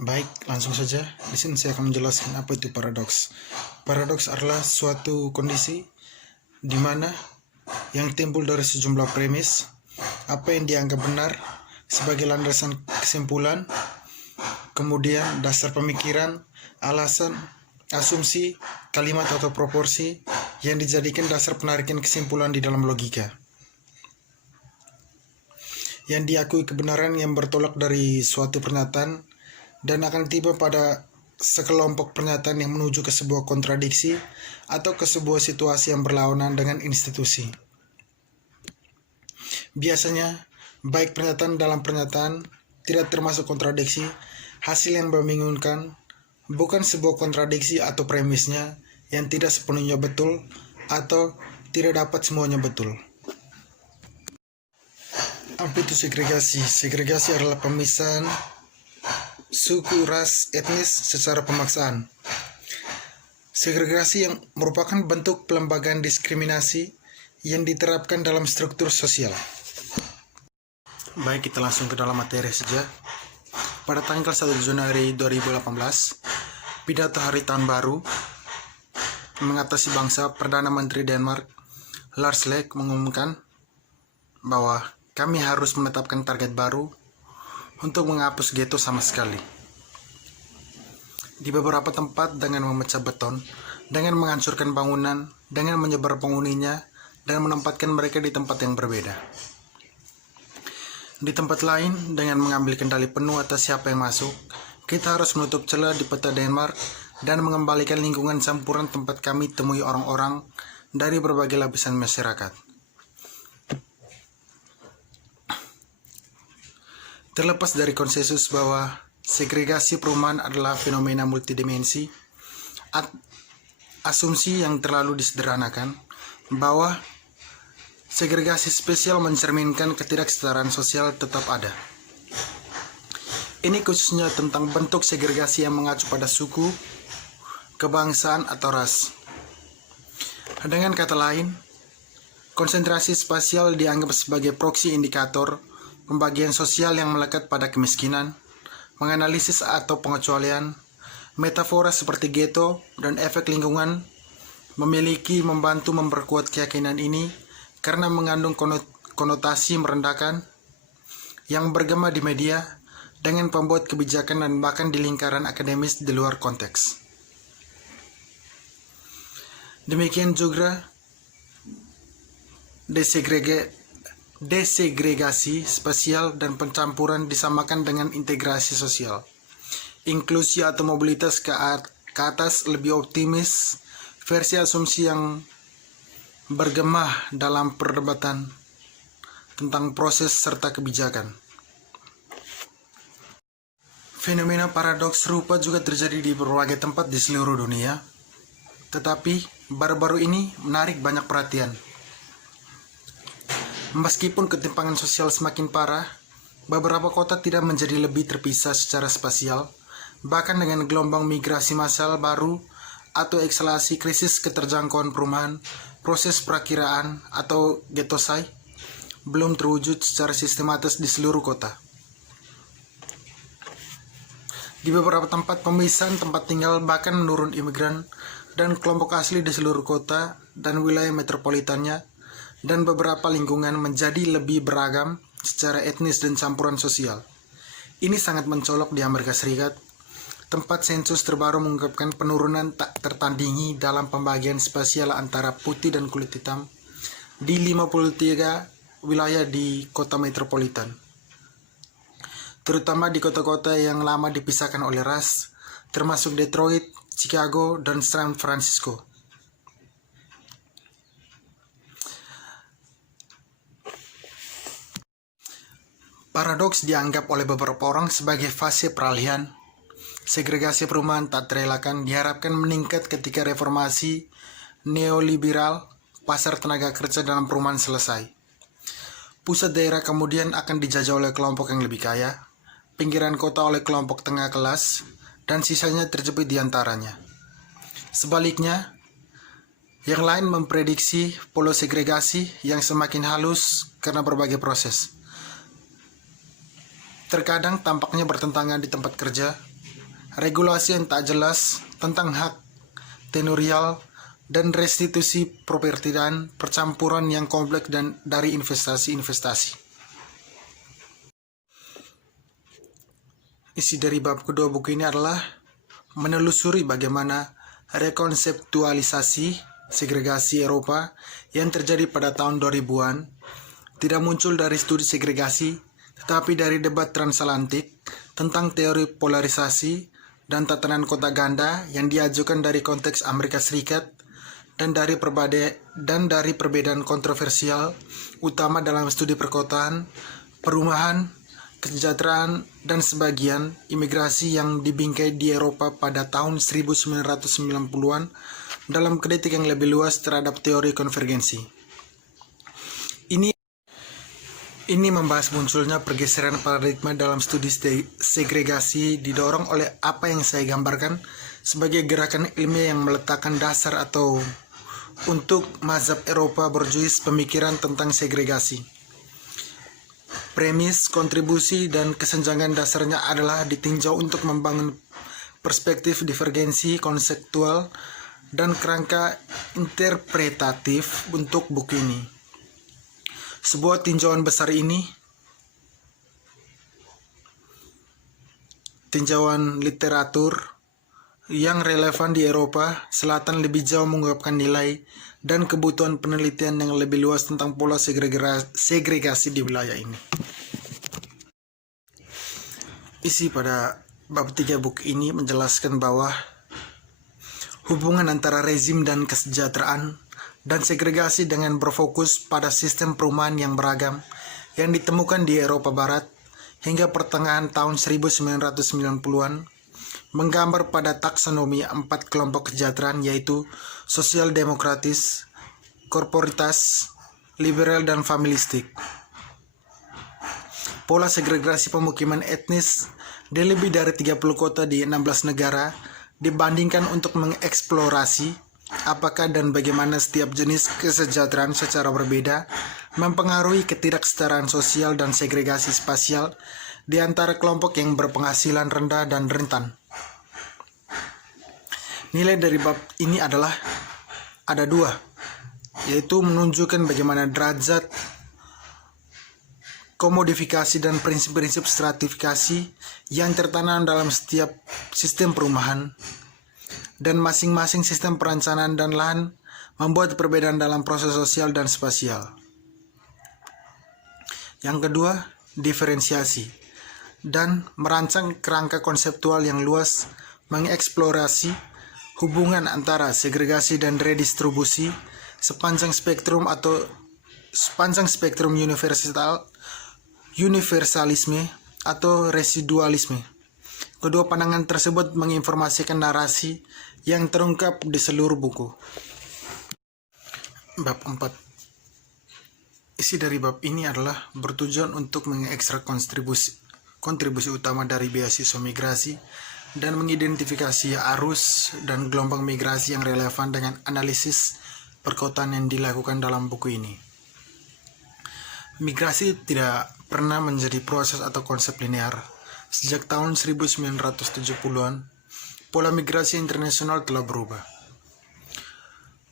Baik, langsung saja. Di sini saya akan menjelaskan apa itu paradoks. Paradoks adalah suatu kondisi di mana yang timbul dari sejumlah premis, apa yang dianggap benar sebagai landasan kesimpulan, kemudian dasar pemikiran, alasan, asumsi, kalimat atau proporsi yang dijadikan dasar penarikan kesimpulan di dalam logika. Yang diakui kebenaran yang bertolak dari suatu pernyataan dan akan tiba pada sekelompok pernyataan yang menuju ke sebuah kontradiksi atau ke sebuah situasi yang berlawanan dengan institusi. Biasanya, baik pernyataan dalam pernyataan tidak termasuk kontradiksi, hasil yang membingungkan, bukan sebuah kontradiksi atau premisnya yang tidak sepenuhnya betul atau tidak dapat semuanya betul. Apa itu segregasi? Segregasi adalah pemisahan suku, ras, etnis secara pemaksaan. Segregasi yang merupakan bentuk pelembagaan diskriminasi yang diterapkan dalam struktur sosial. Baik, kita langsung ke dalam materi saja. Pada tanggal 1 Januari 2018, pidato Hari Tahun Baru mengatasi bangsa, Perdana Menteri Denmark Lars Løkke mengumumkan bahwa kami harus menetapkan target baru untuk menghapus ghetto sama sekali. Di beberapa tempat dengan memecah beton, dengan menghancurkan bangunan, dengan menyebar penghuninya, dan menempatkan mereka di tempat yang berbeda. Di tempat lain, dengan mengambil kendali penuh atas siapa yang masuk, kita harus menutup celah di peta Denmark dan mengembalikan lingkungan campuran tempat kami temui orang-orang dari berbagai lapisan masyarakat. Terlepas dari konsensus bahwa segregasi perumahan adalah fenomena multidimensi, asumsi yang terlalu disederhanakan bahwa segregasi spesial mencerminkan ketidaksetaraan sosial tetap ada. Ini khususnya tentang bentuk segregasi yang mengacu pada suku, kebangsaan, atau ras. Dengan kata lain, konsentrasi spasial dianggap sebagai proksi indikator pembagian sosial yang melekat pada kemiskinan, menganalisis atau pengecualian, metafora seperti ghetto dan efek lingkungan membantu memperkuat keyakinan ini karena mengandung konotasi merendahkan yang bergema di media dengan pembuat kebijakan dan bahkan di lingkaran akademis di luar konteks. Demikian juga desegregasi spasial dan pencampuran disamakan dengan integrasi sosial. Inklusi atau mobilitas ke atas lebih optimis versi asumsi yang bergema dalam perdebatan tentang proses serta kebijakan. Fenomena paradoks serupa juga terjadi di berbagai tempat di seluruh dunia, tetapi baru-baru ini menarik banyak perhatian. Meskipun ketimpangan sosial semakin parah, beberapa kota tidak menjadi lebih terpisah secara spasial, bahkan dengan gelombang migrasi massal baru atau eksalasi krisis keterjangkauan perumahan, proses perakiraan atau ghettoisai belum terwujud secara sistematis di seluruh kota. Di beberapa tempat pemisahan tempat tinggal bahkan menurun imigran dan kelompok asli di seluruh kota dan wilayah metropolitannya, dan beberapa lingkungan menjadi lebih beragam secara etnis dan campuran sosial. Ini sangat mencolok di Amerika Serikat. Tempat sensus terbaru mengungkapkan penurunan tak tertandingi dalam pembagian spasial antara putih dan kulit hitam di 53 wilayah di kota metropolitan, terutama di kota-kota yang lama dipisahkan oleh ras, termasuk Detroit, Chicago, dan San Francisco. Paradoks dianggap oleh beberapa orang sebagai fase peralihan. Segregasi perumahan tak terelakkan diharapkan meningkat ketika reformasi neoliberal pasar tenaga kerja dalam perumahan selesai. Pusat daerah kemudian akan dijajah oleh kelompok yang lebih kaya, pinggiran kota oleh kelompok tengah kelas, dan sisanya terjepit di antaranya. Sebaliknya, yang lain memprediksi pola segregasi yang semakin halus karena berbagai proses. Terkadang tampaknya bertentangan di tempat kerja, regulasi yang tak jelas tentang hak tenurial, dan restitusi properti dan percampuran yang kompleks dan dari investasi-investasi. Isi dari bab kedua buku ini adalah menelusuri bagaimana rekonseptualisasi segregasi Eropa yang terjadi pada tahun 2000-an tidak muncul dari studi segregasi, tetapi dari debat transatlantik tentang teori polarisasi dan tatanan kota ganda yang diajukan dari konteks Amerika Serikat dan dari perbedaan kontroversial utama dalam studi perkotaan, perumahan, kesejahteraan, dan sebagian imigrasi yang dibingkai di Eropa pada tahun 1990-an dalam kritik yang lebih luas terhadap teori konvergensi. Ini membahas munculnya pergeseran paradigma dalam studi segregasi didorong oleh apa yang saya gambarkan sebagai gerakan ilmiah yang meletakkan dasar atau untuk mazhab Eropa borjuis pemikiran tentang segregasi. Premis, kontribusi, dan kesenjangan dasarnya adalah ditinjau untuk membangun perspektif divergensi konseptual dan kerangka interpretatif untuk buku ini. Sebuah tinjauan besar ini, tinjauan literatur yang relevan di Eropa Selatan lebih jauh mengungkapkan nilai dan kebutuhan penelitian yang lebih luas tentang pola segregasi di wilayah ini. Isi pada bab 3 buku ini menjelaskan bahwa hubungan antara rezim dan kesejahteraan dan segregasi dengan berfokus pada sistem perumahan yang beragam yang ditemukan di Eropa Barat hingga pertengahan tahun 1990-an menggambar pada taksonomi 4 kelompok kesejahteraan yaitu sosial demokratis, korporitas, liberal, dan familistik. Pola segregasi pemukiman etnis di lebih dari 30 kota di 16 negara dibandingkan untuk mengeksplorasi apakah dan bagaimana setiap jenis kesejahteraan secara berbeda mempengaruhi ketidaksetaraan sosial dan segregasi spasial di antara kelompok yang berpenghasilan rendah dan rentan. Nilai dari bab ini adalah ada 2, yaitu menunjukkan bagaimana derajat komodifikasi dan prinsip-prinsip stratifikasi yang tertanam dalam setiap sistem perumahan dan masing-masing sistem perencanaan dan lahan membuat perbedaan dalam proses sosial dan spasial. Yang kedua, diferensiasi dan merancang kerangka konseptual yang luas mengeksplorasi hubungan antara segregasi dan redistribusi sepanjang spektrum universalisme atau residualisme. Kedua pandangan tersebut menginformasikan narasi yang terungkap di seluruh buku. Bab 4. Isi dari bab ini adalah bertujuan untuk mengekstrak kontribusi utama dari beasiswa migrasi dan mengidentifikasi arus dan gelombang migrasi yang relevan dengan analisis perkotaan yang dilakukan dalam buku ini. Migrasi tidak pernah menjadi proses atau konsep linear. Sejak tahun 1970-an, pola migrasi internasional telah berubah.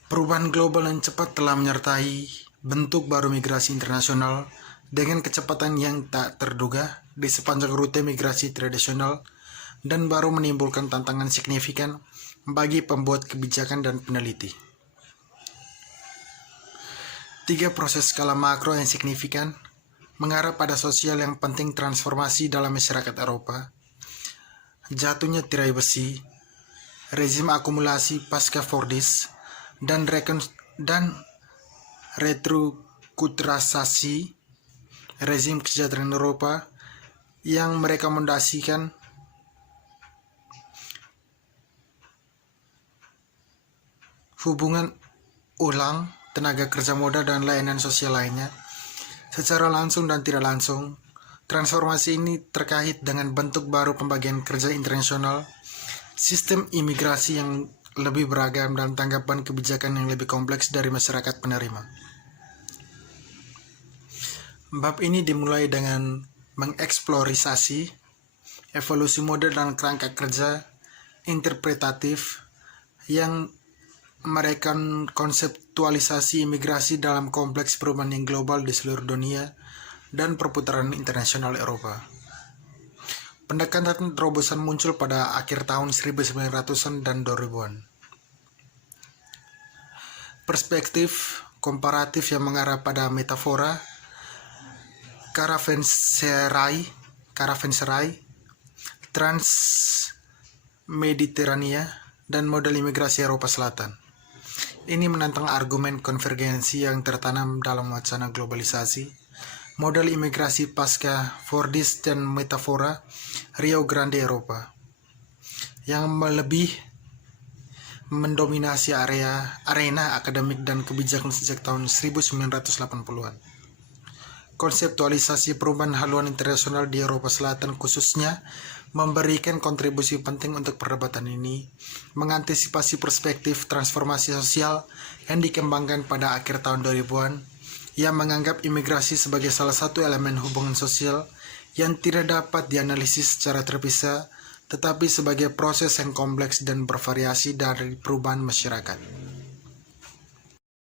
Perubahan global yang cepat telah menyertai bentuk baru migrasi internasional dengan kecepatan yang tak terduga di sepanjang rute migrasi tradisional dan baru menimbulkan tantangan signifikan bagi pembuat kebijakan dan peneliti. 3 proses skala makro yang signifikan mengarah pada sosial yang penting transformasi dalam masyarakat Eropa. Jatuhnya tirai besi, rezim akumulasi pasca Fordis, dan retrokratisasi rezim kesejahteraan Eropa yang merekomendasikan hubungan ulang tenaga kerja muda dan layanan sosial lainnya. Secara langsung dan tidak langsung, transformasi ini terkait dengan bentuk baru pembagian kerja internasional, sistem imigrasi yang lebih beragam, dan tanggapan kebijakan yang lebih kompleks dari masyarakat penerima. Bab ini dimulai dengan mengeksplorasi evolusi mode dan kerangka kerja interpretatif yang merekam konseptualisasi imigrasi dalam kompleks perubahan yang global di seluruh dunia dan perputaran internasional Eropa. Pendekatan terobosan muncul pada akhir tahun 1900-an dan 2000-an. Perspektif komparatif yang mengarah pada metafora, caravanserai, Trans-Mediterania, dan model imigrasi Eropa Selatan. Ini menantang argumen konvergensi yang tertanam dalam wacana globalisasi, model imigrasi pasca Fordist dan metafora Rio Grande Eropa, yang lebih mendominasi arena akademik dan kebijakan sejak tahun 1980-an. Konseptualisasi perubahan haluan internasional di Eropa Selatan khususnya memberikan kontribusi penting untuk perdebatan ini, mengantisipasi perspektif transformasi sosial yang dikembangkan pada akhir tahun 2000-an, yang menganggap imigrasi sebagai salah satu elemen hubungan sosial yang tidak dapat dianalisis secara terpisah, tetapi sebagai proses yang kompleks dan bervariasi dari perubahan masyarakat.